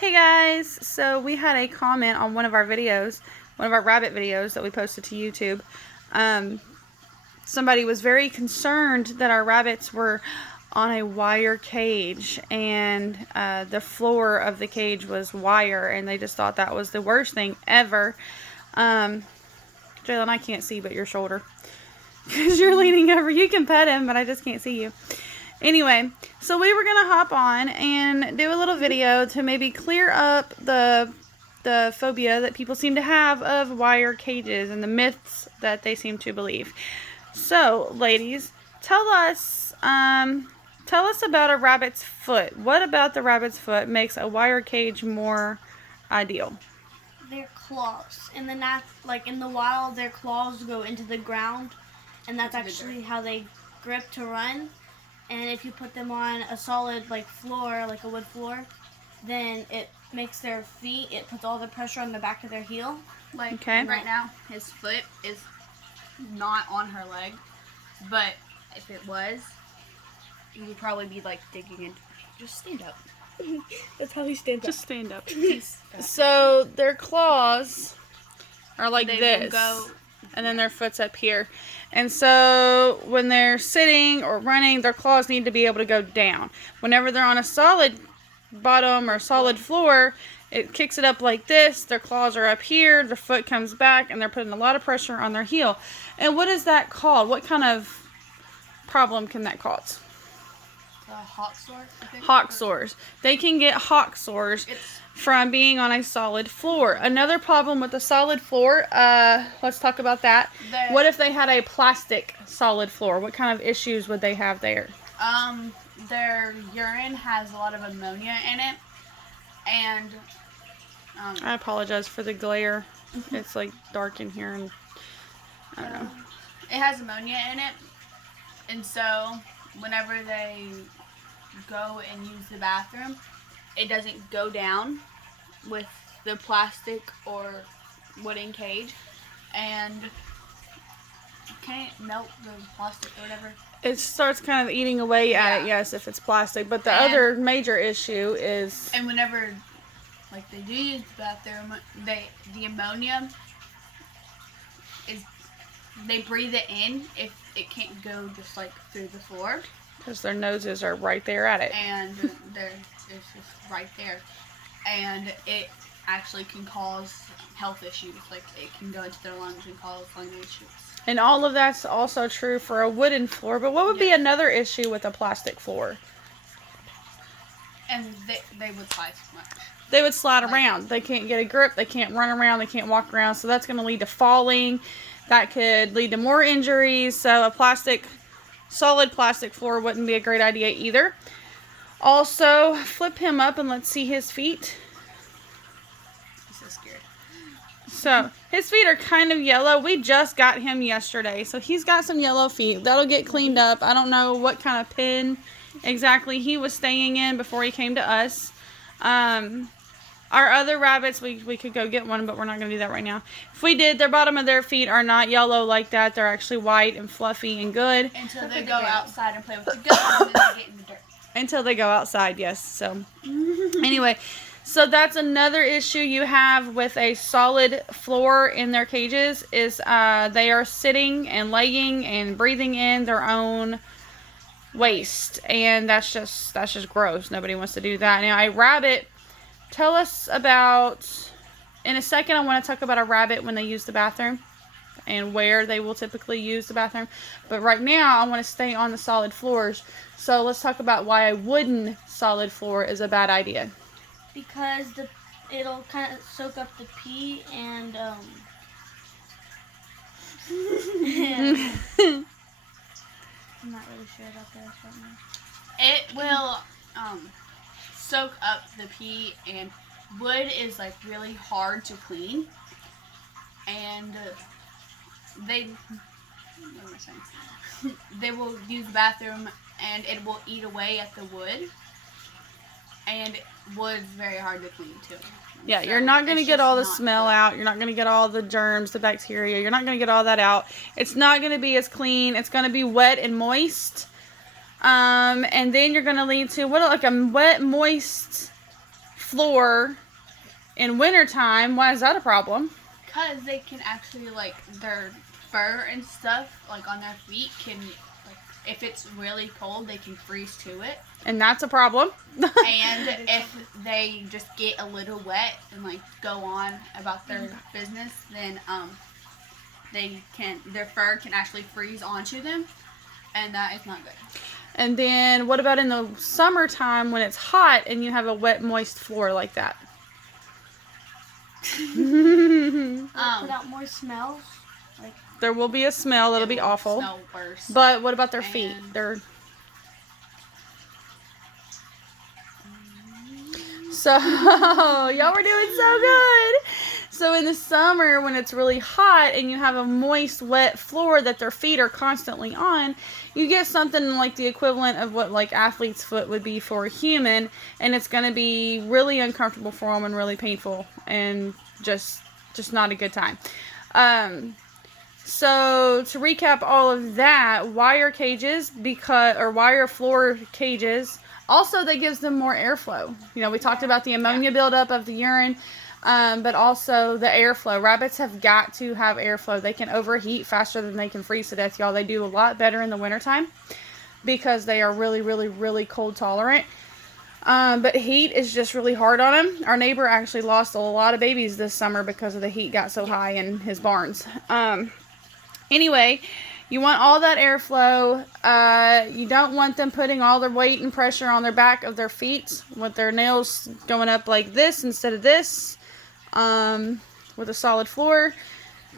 Hey guys, so we had a comment on one of our videos, one of our rabbit videos that we posted to YouTube. Somebody was very concerned that our rabbits were on a wire cage and the floor of the cage was wire, and they just thought that was the worst thing ever. Jalen, I can't see but your shoulder because you're leaning over. You can pet him, but I just can't see you. Anyway, so we were going to hop on and do a little video to maybe clear up the phobia that people seem to have of wire cages and the myths that they seem to believe. So, ladies, tell us about a rabbit's foot. What about the rabbit's foot makes a wire cage more ideal? Their claws. In the wild, their claws go into the ground, and that's actually how they grip to run. And if you put them on a solid floor, like a wood floor, then it makes their feet, it puts all the pressure on the back of their heel. Right now, his foot is not on her leg, but if it was, he would probably be digging in. Just stand up. That's how he stands up. Just stand up. So their claws are like this. And then their foot's up here. And so when they're sitting or running, their claws need to be able to go down. Whenever they're on a solid bottom or solid floor, it kicks it up like this. Their claws are up here, their foot comes back, and they're putting a lot of pressure on their heel. And what is that called? What kind of problem can that cause? Hawk sore, I think. Hawk sores. They can get hawk sores from being on a solid floor. Another problem with a solid floor, let's talk about that. What if they had a plastic solid floor? What kind of issues would they have there? Their urine has a lot of ammonia in it, and I apologize for the glare. It's dark in here, and I don't know. It has ammonia in it, and so whenever they go and use the bathroom, it doesn't go down with the plastic or wooden cage, and can it melt the plastic or whatever? It starts kind of eating away at it, yes, if it's plastic. But the other major issue is... And whenever, they do use the bathroom, the ammonia is... They breathe it in if it can't go just, through the floor. Because their noses are right there at it. And it's just right there. And it actually can cause health issues. It can go into their lungs and cause lung issues. And all of that's also true for a wooden floor. But what would be another issue with a plastic floor? And they would slide too much. They would slide around. They can't get a grip. They can't run around. They can't walk around. So that's going to lead to falling. That could lead to more injuries. So a solid plastic floor wouldn't be a great idea either. Also, flip him up and let's see his feet. He's so scared. So, his feet are kind of yellow. We just got him yesterday. So, he's got some yellow feet. That'll get cleaned up. I don't know what kind of pen exactly he was staying in before he came to us. Our other rabbits, we could go get one, but we're not going to do that right now. If we did, their bottom of their feet are not yellow like that. They're actually white and fluffy and good. Until they go outside and play with the goats, and then they get in the dirt. Until they go outside, yes. So, anyway, so that's another issue you have with a solid floor in their cages is they are sitting and laying and breathing in their own waste. And that's just gross. Nobody wants to do that. Now, a rabbit... Tell us about, in a second I want to talk about a rabbit when they use the bathroom and where they will typically use the bathroom. But right now I want to stay on the solid floors. So let's talk about why a wooden solid floor is a bad idea. Because it'll kind of soak up the pee and I'm not really sure about that right now. It will soak up the pee, and wood is really hard to clean, and they will use the bathroom and it will eat away at the wood, and wood's very hard to clean too. Yeah, so you're not going to get all the smell out. You're not going to get all the germs, the bacteria. You're not going to get all that out. It's not going to be as clean. It's going to be wet and moist. And then you're going to lead to, a wet, moist floor in wintertime. Why is that a problem? Because they can actually, like, their fur and stuff, like, on their feet can, like, if it's really cold, they can freeze to it. And that's a problem. And if they just get a little wet and, like, go on about their business, then, their fur can actually freeze onto them, and that is not good. And then what about in the summertime when it's hot and you have a wet, moist floor like that? Put out more smells. Like There will be a smell. That'll be awful. Smell worse. But what about their feet? So, y'all were doing so good. So in the summer when it's really hot and you have a moist, wet floor that their feet are constantly on, you get something like the equivalent of what like athlete's foot would be for a human, and it's going to be really uncomfortable for them and really painful and just not a good time. So to recap all of that, wire cages wire floor cages, also that gives them more airflow. You know, we talked about the ammonia buildup of the urine, but also the airflow. Rabbits have got to have airflow. They can overheat faster than they can freeze to death, y'all. They do a lot better in the wintertime because they are really, really, really cold tolerant. But heat is just really hard on them. Our neighbor actually lost a lot of babies this summer because of the heat got so high in his barns. Anyway, you want all that airflow. You don't want them putting all their weight and pressure on their back of their feet with their nails going up like this instead of this, with a solid floor,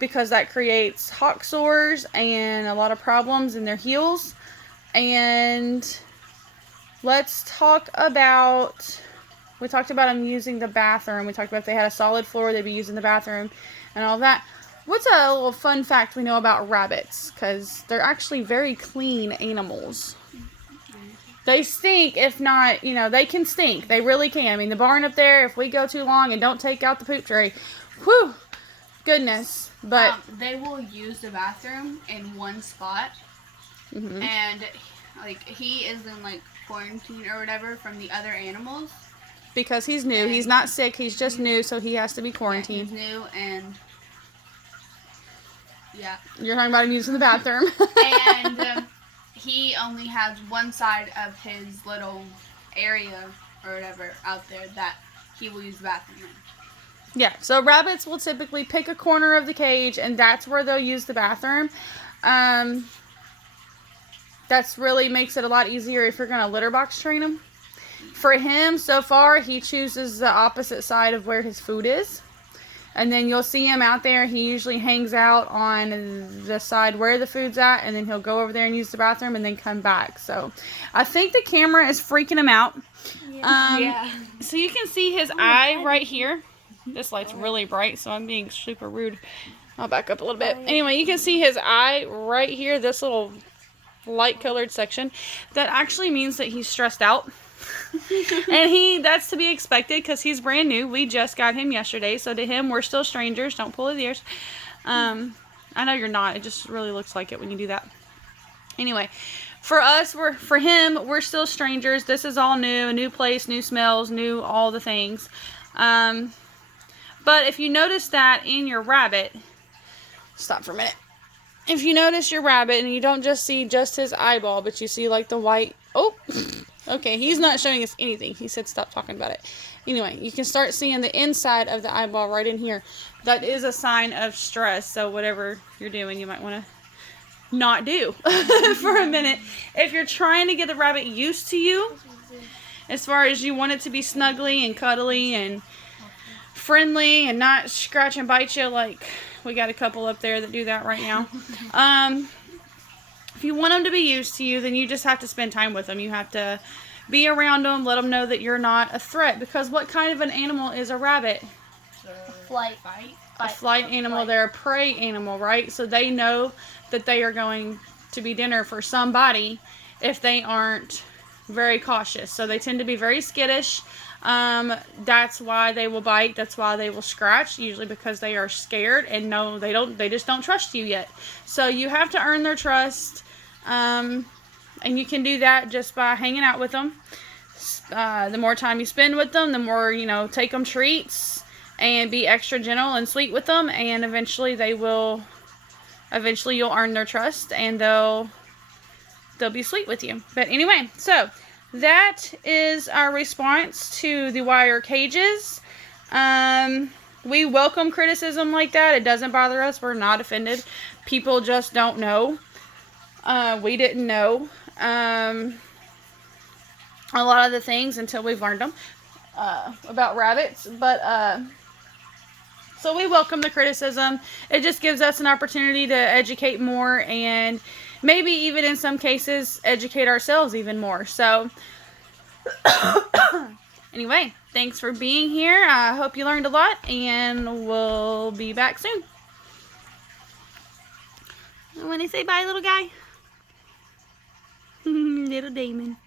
because that creates hawk sores and a lot of problems in their heels. And let's talk about, we talked about them using the bathroom. We talked about if they had a solid floor, they'd be using the bathroom and all that. What's a little fun fact we know about rabbits? Because they're actually very clean animals. They stink if not, you know, they can stink. They really can. I mean, the barn up there, if we go too long and don't take out the poop tray, whew, goodness. But they will use the bathroom in one spot. And, like, he is in, like, quarantine or whatever from the other animals. Because he's new. He's not sick. He's just new, so he has to be quarantined. Yeah, he's new and... Yeah. You're talking about him using the bathroom. And he only has one side of his little area or whatever out there that he will use the bathroom in. Yeah, so rabbits will typically pick a corner of the cage and that's where they'll use the bathroom. That's really makes it a lot easier if you're going to litter box train him. For him, so far, he chooses the opposite side of where his food is. And then you'll see him out there. He usually hangs out on the side where the food's at, and then he'll go over there and use the bathroom and then come back. So I think the camera is freaking him out. So you can see his eye right here. This light's really bright, so I'm being super rude. I'll back up a little bit. Anyway, you can see his eye right here, this little light colored section. That actually means that he's stressed out. And that's to be expected because he's brand new. We just got him yesterday, so to him we're still strangers. Don't pull his ears. I know you're not, it just really looks like it when you do that. Anyway, for us, for him we're still strangers. This is all new, a new place, new smells, new all the things. But if you notice that in your rabbit, stop for a minute. If you notice your rabbit and you don't just see just his eyeball, but you see like the white, okay, he's not showing us anything. He said stop talking about it. Anyway, you can start seeing the inside of the eyeball right in here. That is a sign of stress. So whatever you're doing, you might want to not do for a minute. If you're trying to get the rabbit used to you, as far as you want it to be snuggly and cuddly and friendly and not scratch and bite you, like we got a couple up there that do that right now. If you want them to be used to you, then you just have to spend time with them. You have to be around them, let them know that you're not a threat. Because what kind of an animal is a rabbit? A flight animal. They're a prey animal, right? So they know that they are going to be dinner for somebody if they aren't very cautious. So they tend to be very skittish. That's why they will bite. That's why they will scratch, usually because they are scared and no, they just don't trust you yet. So you have to earn their trust. And you can do that just by hanging out with them, The more time you spend with them, the more, you know, take them treats and be extra gentle and sweet with them, and eventually you'll earn their trust, and they'll be sweet with you. But anyway, so that is our response to the wire cages. We welcome criticism like that. It doesn't bother us. We're not offended. People just don't know. We didn't know a lot of the things until we've learned them about rabbits. But so we welcome the criticism. It just gives us an opportunity to educate more, and maybe even in some cases educate ourselves even more. So anyway, thanks for being here. I hope you learned a lot, and we'll be back soon. Want to say bye, little guy? Little Damon.